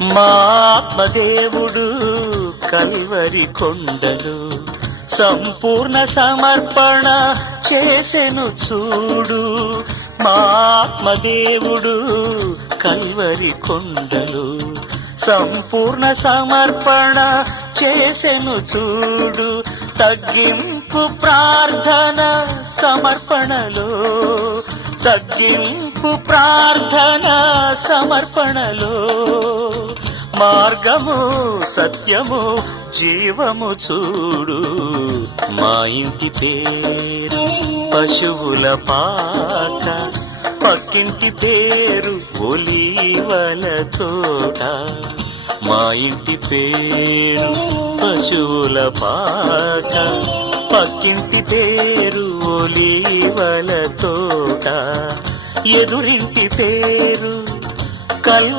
మా ఆత్మదేవుడు కల్వరి కొండలు సంపూర్ణ సమర్పణ చేసెను చూడు. మా ఆత్మదేవుడు కల్వరి కొండలు సంపూర్ణ సమర్పణ చేసెను చూడు. తగ్గింపు ప్రార్థన సమర్పణలో, తగ్గింపు ప్రార్థన సమర్పణలో మార్గము సత్యము జీవము చూడు. మా ఇంటి పేరు పశువుల పాక, పక్కింటి పేరు ఒలీవల తోట. మా ఇంటి పేరు పశువుల పాక, పక్కింటి పేరు ఒలీవల తోట. ఎదురింటి పేరు కల్వరి